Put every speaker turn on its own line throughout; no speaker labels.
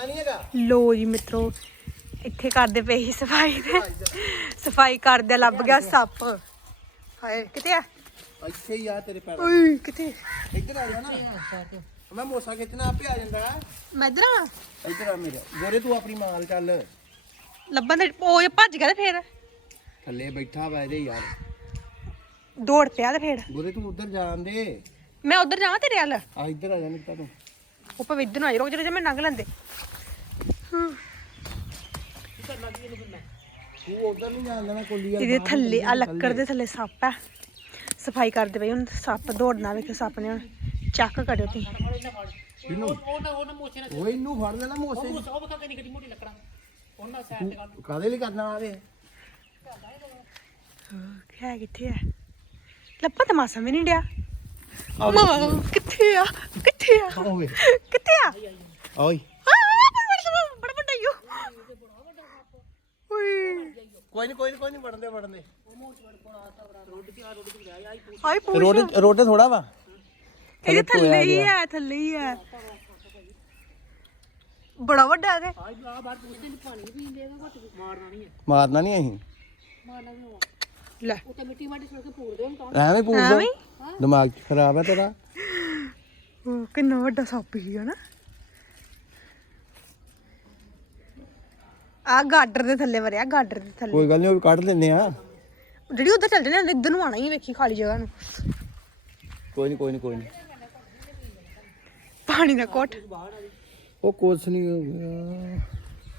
ਮਾਰਨਾ ਨਹੀਂ ਹੈਗਾ?
ਲੋ ਜੀ ਮਿੱਤਰੋ ਇੱਥੇ ਕਰਦੇ ਪਏ ਸੀ ਸਫ਼ਾਈ ਤੇ ਸਫ਼ਾਈ ਕਰਦੇ ਲੱਭ ਗਿਆ ਸੱਪ। ਹਾਏ ਕਿਤੇ ਆ?
ਇੱਥੇ ਹੀ ਆ ਤੇਰੇ ਪੈਰ।
ਓਏ ਕਿਤੇ
ਇੱਧਰ ਆ ਜਾ ਨਾ। ਮੈਂ ਮੋਸਾ ਖਿੱਚਣਾ ਆਪੇ ਆ ਜਾਂਦਾ।
ਮੈਂ ਇੱਧਰ ਆ।
ਇੱਧਰ ਆ ਮੇਰੇ। ਗੋਰੇ ਤੂੰ ਆਪਣੀ ਮਾਲ ਚੱਲ।
ਲੱਭਣ ਦੇ ਉਹ ਭੱਜ ਗਿਆ ਤੇ ਫੇਰ।
ਥੱਲੇ ਬੈਠਾ ਵਾ ਇਹਦੇ ਯਾਰ।
ਦੌੜ ਪਿਆ ਤੇ ਫੇਰ।
ਗੋਰੇ ਤੂੰ ਉੱਧਰ ਜਾਣ ਦੇ।
ਮੈਂ ਉਧਰ ਜਾਵਾਂ ਤੇਰੇ ਵੱਲ?
ਆ ਇੱਧਰ ਆ ਜਾ ਨਿੱਕਾ ਤੂੰ।
ਉਹ ਭਾਵੇਂ ਇੱਧਰ ਨੂੰ ਆ ਜਾ ਰੁਕ ਜਾ ਮੈਂ ਲੰਘ ਲੈਂਦੇ।
ਤੂੰ ਉੱਧਰ ਨਹੀਂ ਜਾਣ ਦੇਣਾ ਕੋਲੀ
ਇਹਦੇ ਥੱਲੇ ਆ ਲੱਕੜ ਦੇ ਥੱਲੇ ਸੱਪ ਆ ਸਫ਼ਾਈ ਕਰਦੇ ਪਈ ਹੁਣ ਸੱਪ ਦੌੜਨਾ ਵੇਖੋ ਸੱਪ ਨੇ ਹੁਣ ਚੱਕ ਕਰਿਓ ਤੁਸੀਂ
ਕਿਨੂੰ ਉਹ ਇਹਨੂੰ ਫੜ ਲੈਣਾ ਮੋਸੇ ਤੂੰ ਕਾਦੇ ਲਈ ਕਰਨਾ ਆਵੇ?
ਹੈ ਕਿੱਥੇ ਆ ਲੱਭਾ ਤਾਂ ਮਾਸਾ ਵੀ ਨਹੀਂ ਡਿਆ। ਮਾਂ ਕਿੱਥੇ ਆ? ਕਿੱਥੇ ਆ? ਕਿੱਥੇ ਆ?
ਓਏ
ਆ, ਬੜਾ ਬੜਾ ਬੜਾ ਵੱਡਾ ਈ ਓ। ਓਏ
ਕੋਈ ਨਹੀਂ ਕੋਈ ਨਹੀਂ ਕੋਈ ਨਹੀਂ
ਹਾਏ ਪੂਛ।
ਰੋਡ ਰੋਡ ਥੋੜਾ ਵਾ।
ਇਹਦੇ ਥੱਲੇ ਹੀ ਆ ਥੱਲੇ ਹੀ ਆ। ਬੜਾ ਵੱਡਾ ਹੈ
ਮਾਰਨਾ ਨਹੀਂ ਅਸੀਂ।
ਲੈ।
ਐਵੇਂ ਪੂਰ
ਐਵੇਂ? ਹੀ?
ਦਿਮਾਗ ਚ ਖਰਾਬ ਹੈ ਤੇਰਾ।
ਉਹ ਕਿੰਨਾ ਵੱਡਾ ਸੱਪ ਹੀ ਆ ਨਾ। ਆ ਗਾਡਰ ਦੇ ਥੱਲੇ ਵਰਿਆ ਗਾਡਰ ਦੇ ਥੱਲੇ।
ਕੋਈ ਗੱਲ ਨਹੀਂ ਉਹ ਵੀ ਕੱਢ ਲੈਨੇ ਆ
ਜਿਹੜੀ ਉਧਰ ਚੱਲ ਜਣੇ ਇੱਧਰ ਨੂੰ ਆਣਾ ਹੀ ਵੇਖੀ ਖਾਲੀ ਜਗ੍ਹਾ ਨੂੰ।
ਕੋਈ ਨਹੀਂ ਕੋਈ ਨਹੀਂ ਕੋਈ ਨਹੀਂ
ਪਾਣੀ ਦਾ ਕੋਟ
ਉਹ ਕੁਛ ਨਹੀਂ ਹੋ ਗਿਆ।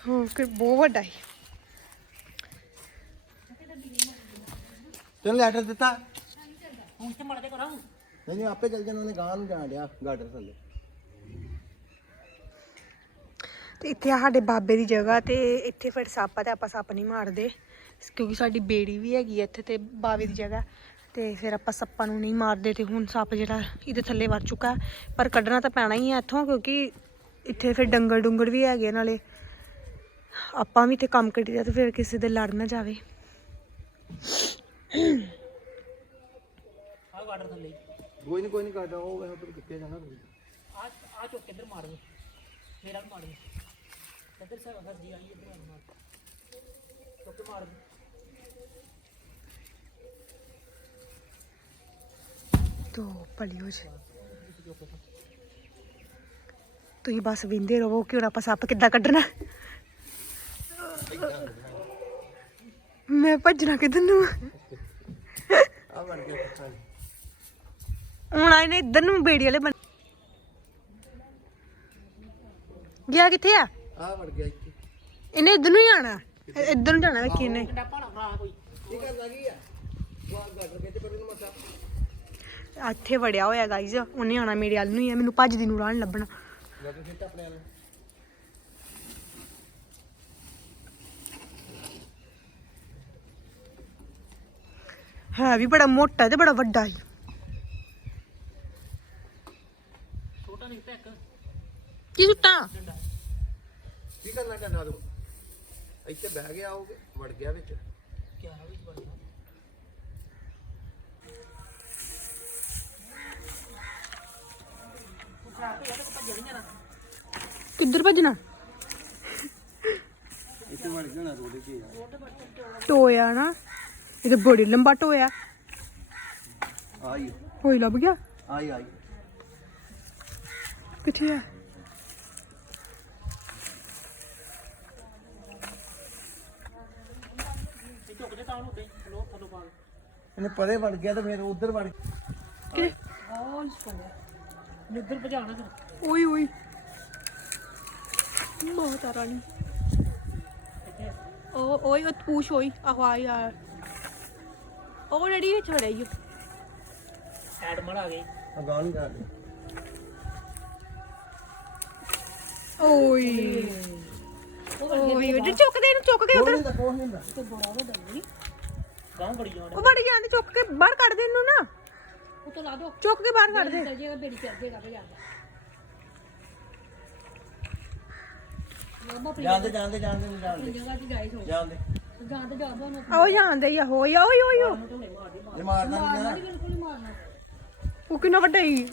ਹੋ ਕਿ ਬਹੁਤ ਵੱਡਾ ਹੈ
ਤੈਨੂੰ ਲੈਟਰ ਦਿੱਤਾ? ਹੁਣ ਤੇ ਮੜਦੇ ਕਰਾਂ ਨਹੀਂ ਨਹੀਂ ਆਪੇ ਚੱਲ ਜਾਣਾ ਉਹਨੇ ਗਾਂ ਨੂੰ ਜਾਣ ਡਿਆ ਗਾਰਡਨ ਥੱਲੇ।
ਤੇ ਇੱਥੇ ਆ ਸਾਡੇ ਬਾਬੇ ਦੀ ਜਗ੍ਹਾ ਤੇ ਇੱਥੇ ਫਿਰ ਸੱਪ ਆ ਤੇ ਆਪਾਂ ਸੱਪ ਨਹੀਂ ਮਾਰਦੇ ਕਿਉਂਕਿ ਸਾਡੀ ਬੇੜੀ ਵੀ ਹੈਗੀ ਆ ਇੱਥੇ ਤੇ ਬਾਵੇ ਦੀ ਜਗ੍ਹਾ। ਤੇ ਫਿਰ ਆਪਾਂ ਸੱਪਾਂ ਨੂੰ ਨਹੀਂ ਮਾਰਦੇ ਤੇ ਹੁਣ ਸੱਪ ਜਿਹੜਾ ਇਹਦੇ ਥੱਲੇ ਵੜ ਚੁੱਕਾ ਪਰ ਕੱਢਣਾ ਤਾਂ ਪੈਣਾ ਹੀ ਆ ਇੱਥੋਂ ਕਿਉਂਕਿ ਇੱਥੇ ਫਿਰ ਡੰਗਰ ਡੁੰਗਰ ਵੀ ਹੈਗੇ ਆ ਨਾਲੇ। ਆਪਾਂ ਵੀ ਤੇ ਕੰਮ ਕਰੀਦਾ ਤੇ ਫਿਰ ਕਿਸੇ ਦੇ ਲੜ ਨਾ ਜਾਵੇ।
ਕੋਈ ਨਹੀਂ ਕੋਈ ਨਹੀਂ ਕਰਦਾ ਉਹ ਵੈਸੇ ਉੱਧਰ ਕਿੱਥੇ ਜਾਣਾ ਕੋਈ
ਤੋ ਭਲੀ ਹੋ ਜੇ। ਤੁਸੀਂ ਬਸ ਵਿੰਦੇ ਰਹੋ, ਕਿ ਹੁਣ ਆਪਾਂ ਸੱਪ ਕਿੱਦਾਂ ਕੱਢਣਾ? ਮੈਂ ਭੱਜਣਾ ਕਿੱਧਰ ਨੂੰ?
ਆ ਬਣ ਗਿਆ ਪੱਥਰ
ਹੁਣ ਆਏ ਨੇ ਇੱਧਰ ਨੂੰ ਬੇੜੀ ਵਾਲੇ ਬਣ ਗਿਆ ਕਿੱਥੇ ਆ?
ਆ ਵੜ ਗਿਆ ਇੱਥੇ।
ਇਹਨੇ ਇੱਧਰ ਨੂੰ ਇ- ਇੱਧਰ ਨੂੰ ਜਾਣਾ ਵੇਖੀ ਇਹਨੇ।
ਕੀ ਕਰਦਾ ਕੀ ਆ ਉਹ ਆ? ਗਾਰਡਨ ਕਿਤੇ ਪਰ ਇਹਨੂੰ ਮਸਾ
ਇੱਥੇ ਵੜਿਆ ਹੋਇਆ ਗਾਈਜ਼ ਉਹਨੇ ਆਣਾ ਮੇਰੇ ਵੱਲ ਨੂੰ ਹੀ ਆ ਮੈਨੂੰ ਭੱਜਦੀ ਨੂੰ ਰਾਹ ਨੀ ਲੱਭਣਾ।
ਲੈ ਤੂੰ ਸਿੱਟ ਆਪਣੇ ਵਾਲੇ
ਹੈ ਵੀ ਬੜਾ ਮੋਟਾ ਤੇ ਬੜਾ ਵੱਡਾ ਹੀ। ਕੀ ਸੁੱਟਾਂ?
ਕੀ ਕਰਨਾ ਕਰਨਾ ਤੂੰ? ਇੱਥੇ ਬਹਿ ਗਿਆ ਉਹ ਵੜ ਗਿਆ ਵਿੱਚ।
ਕਿੱਧਰ ਭੱਜਣਾ?
ਇੱਥੇ ਵੜ ਗਿਆ ਨਾ ਰੋਡੇ ਤੇ ਯਾਰ
ਟੋਇਆ ਨਾ ਇਹ ਤੇ ਬੜੀ ਲੰਬਾ ਟੋਇਆ।
ਆਈ।
ਹੋਈ ਲੱਭ ਗਿਆ?
ਆਈ ਆਈ।
ਕਿੱਥੇ ਆ?
ਇਹਨੇ ਪਰੇ ਵੜ ਗਿਆ ਤੇ ਫਿਰ ਉਧਰ ਵੜ
ਕਿ ਓਏ ਓਏ। ਮਾਤਾ ਰਾਣੀ। ਉਹ ਓਏ ਉਹ ਪੂਛ ਹੋਈ ਆਹੋ ਆ ਯਾਰ ਉਹ ਡੈਡੀ ਵਿੱਚ ਵੜਿਆ ਈ ਓ।
ਅਗਾਂ ਨਹੀਂ ਕਰਦੇ
ਓਏ। ਓਏ। ਓਏ ਚੁੱਕ ਦੇ ਇਹਨੂੰ ਚੁੱਕ ਕੇ
ਕੋਈ
ਉਧਰ
ਨਹੀਂ ਦਾ ਕੋਈ ਨਹੀਂ ਦਾ
ਉਹ ਬੜੀ ਜਾਂਦੀ ਚੁੱਕ ਕੇ ਬਾਹਰ ਕੱਢ ਦੇ ਇਹਨੂੰ ਨਾ।
ਉਤੋਂ ਲਾ ਦੋ।
ਚੁੱਕ ਕੇ ਬਾਹਰ ਕੱਢ ਦੇ।
ਚੱਲ ਜੇਗਾ ਬੇੜੀ ਚੱਲ ਜੇਗਾ ਭਜਾ
ਜਾਂਦੇ ਜਾਂਦੇ ਜਾਂਦੇ ਨਹੀਂ ਜਾਂਦੇ
ਜਗ੍ਹਾ ਤੇ
ਜਾਂਦੇ।
ਉਹਨੂੰ
ਉਹ ਜਾਂਦੇ ਹੀ ਆ ਹੋਈ ਆ ਓਏ ਓਏ ਓਏ।
ਇਹ ਮਾਰਨਾ। ਨਹੀਂ ਨਾ।
ਬਿਲਕੁਲ ਨਹੀਂ ਮਾਰਨਾ।
ਉਹ ਕਿੰਨਾ ਵੱਡਾ ਹੀ।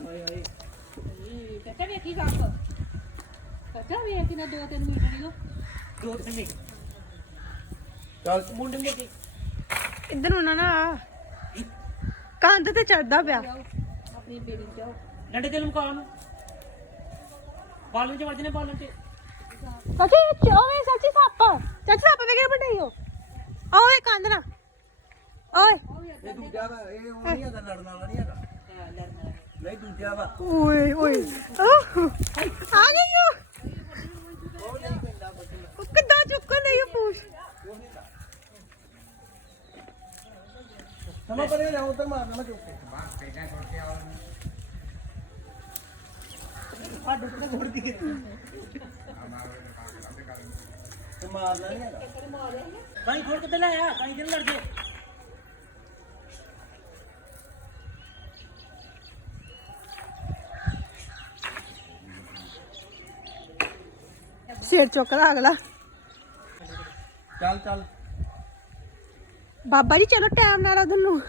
ਕਹਿੰਦਾ ਵੇਖੀ ਸੱਪ ਅੱਛਾ ਵੇ ਕਿੰਨਾ ਦੋ ਤਿੰਨ ਮੀਟਰ ਨਹੀਂ ਲੋ
ਦੋ ਤਿੰਨ ਮਿੰਟ ਚੱਲ।
ਮੁੰਡੇ ਦੇ ਕੇ।
ਇੱਧਰ ਨੂੰ ਨਾ ਨਾ ਕੰਧ ਤੇ ਚੜਦਾ ਪਿਆ।
ਆਪਣੀ ਬੇੜੀ ਜਾਓ
ਡੰਡੇ ਤੇ ਲਮਕਾ ਨੂੰ। ਬਾਲਣ ਚ ਵੱਜਨੇ ਬਾਲਣ ਤੇ।
ਕਾਕੇ ਓਏ ਸੱਚੀ ਸੱਪ। ਚਾਚੀ ਸੱਪ ਵੇਖ ਕੇ ਵੱਡੇ ਹੋ ਓਏ ਕੰਧ ਨਾ। ਓਏ।
ਇਹ ਦੂਜਾ ਵਾ ਇਹ ਉਹ ਨਹੀਂ ਹੈਗਾ ਲੜਨ ਵਾਲਾ ਨਹੀਂ ਹੈਗਾ। ਨਹੀਂ ਦੂਜਾ ਵਾ।
ਓਏ ਓਏ। ਆਹ, ਆ ਗਈ ਓ
ਉਹ
ਕਿੱਦਾਂ ਚੁੱਕਣ ਦੇ ਇਹ ਪੂਛ?
ਸਮਾਂ ਪਰੇ ਲੈ ਉਧਰ ਮਾਰਨਾ ਮੈਂ ਚੁੱਕ ਕੇ ਆ ਡੁੱਟ ਕੇ ਮੁੜਦੀ ਕਿ ਤੇ ਮਾਰਨਾ ਨਹੀਂ ਹੈਗਾ ਕਾਈ ਖੋਲ ਕੇ ਤੇ ਲੈ ਆ ਕਾਈ ਕਿਨ ਲੜ ਗਏ
ਸਿਰ ਚੁੱਕਦਾ ਅਗਲਾ
ਚੱਲ ਚੱਲ
ਬਾਬਾ ਜੀ ਚਲੋ ਟਾਈਮ ਨਾਲ ਉਧਰ ਨੂੰ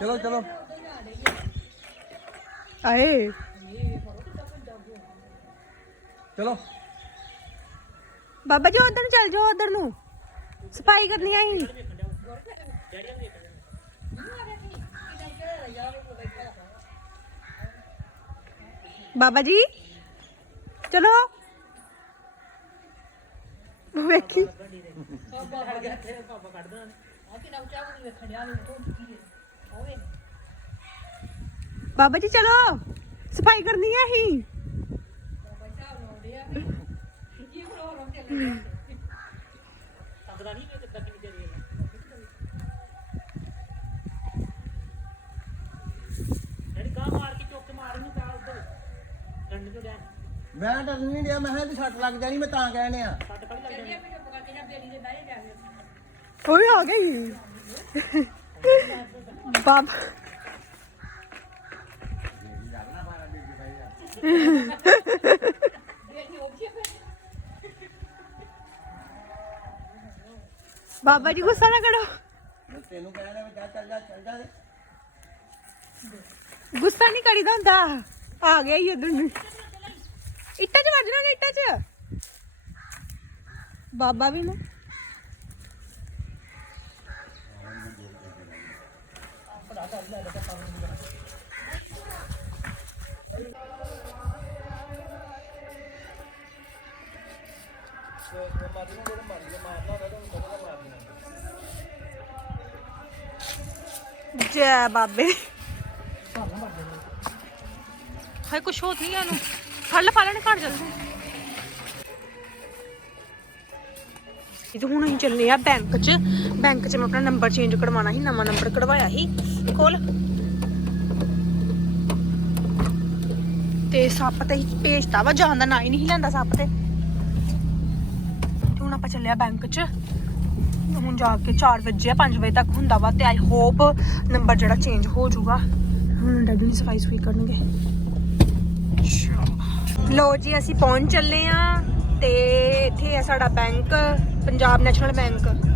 ਚਲੋ ਚਲੋ।
ਆਏ।
ਚਲੋ।
ਬਾਬਾ ਜੀ ਉਧਰ ਨੂੰ ਚੱਲ ਜਾਓ ਉਧਰ ਨੂੰ। ਸਫ਼ਾਈ ਕਰਨੀ ਆਈ ਬਾਬਾ ਜੀ ਚਲੋ। ਵੇਖੀ।
ਆ ਕਿੰਨਾ ਉੱਚਾ ਉਹ ਵੇਖਣ ਡਿਆ ਵੇ ਤੋਂ ਕੀ ਹੋਵੇ
ਬਾਬਾ ਜੀ ਚਲੋ, ਸਫ਼ਾਈ ਕਰਨੀ ਹੈ ਹੀ
ਬੱਚਾ ਰੋਂਦੇ ਆ ਕੀ ਕਰੋ ਰੋਂਦੇ ਆ
ਤਗੜਾ ਨਹੀਂ ਕਿ ਕਿੱਦਾਂ ਕਿੰਨੀ ਦੇਰ ਜਿਹੜੀ ਗਾਂ ਮਾਰ ਕੇ ਚੁੱਕ ਕੇ ਮਾਰ ਨੂੰ ਪਿਆ ਉੱਧਰ ਡੰਡੇ ਤੋਂ ਡੈਨ ਮੈਂ ਡਰ ਨਹੀਂ ਡਿਆ ਮੈਂ ਕਿਹਾ ਇਹਦੀ ਸੱਟ ਲੱਗ ਜਾਣੀ ਮੈਂ ਤਾਂ ਕਹਿਣੇ ਆ ਸੱਟ ਕੜੀ ਲੱਗ ਜਾਣੀ
ਚੱਲਿਆ ਵੀ ਚੁੱਪ ਕਰਕੇ ਜਾਂ ਬੇੜੀ ਦੇ ਬਹਿ ਜਾ ਕੇ
ਓਏ ਆ ਗਈ। ਬਾਬਾ
ਬੇੜੀ ਹੋ ਗਈ
ਬਾਬਾ ਜੀ ਗੁੱਸਾ ਨਾ ਕਰੋ।
ਮੈਂ ਤੈਨੂੰ ਕਹਿਣਾ ਵੀ ਜਾ ਚੱਲ ਜਾ ਚੱਲ ਜਾ।
ਗੁੱਸਾ ਨਹੀਂ ਕਰੀਦਾ ਹੁੰਦਾ। ਆ ਗਿਆ ਹੀ ਇਧਰ ਨੂੰ। ਇੱਟਾਂ 'ਚ ਵੱਜਣਾ ਨੇ ਇੱਟਾਂ 'ਚ ਬਾਬਾ ਵੀ ਨਾ ਜੈ ਬਾਬੇ ਹਾਏ ਕੁਛ ਹੋਤ ਨਹੀਂ ਇਹਨੂੰ ਫੜ ਲੈ ਫੜ ਲੈ ਘਰ ਚੱਲਦੇ ਇਹ ਤਾਂ ਹੁਣ ਅਸੀਂ ਚੱਲੇ ਆ ਬੈਂਕ 'ਚ। ਬੈਂਕ 'ਚ ਮੈਂ ਆਪਣਾ ਨੰਬਰ ਚੇਂਜ ਕਰਵਾਉਣਾ ਸੀ, ਨਵਾਂ ਨੰਬਰ ਕਢਵਾਇਆ ਸੀ। ਕੋਲ ਤੇ ਸੱਪ ਤੇ ਭੇਜਤਾ ਵਾ, ਜਾਣ ਦਾ ਨਾਂ ਹੀ ਨਹੀਂ ਲੈਂਦਾ ਸੱਪ ਤੇ। ਹੁਣ ਆਪਾਂ ਚੱਲੇ ਆ ਬੈਂਕ 'ਚ। ਹੁਣ ਜਾ ਕੇ 4 ਵਜੇ 5 ਵਜੇ ਤੱਕ ਹੁੰਦਾ ਵਾ, ਤੇ ਆਈ ਹੋਪ ਨੰਬਰ ਜਿਹੜਾ ਚੇਂਜ ਹੋ ਜਾਊਗਾ। ਹੁਣ ਡੈਡੀ ਸਫ਼ਾਈ ਸੁਈ ਕਰਨਗੇ। ਲੋ ਜੀ ਅਸੀਂ ਪਹੁੰਚ ਚੱਲੇ ਆ ਤੇ ਇੱਥੇ ਆ ਸਾਡਾ ਬੈਂਕ ਪੰਜਾਬ ਨੈਸ਼ਨਲ ਬੈਂਕ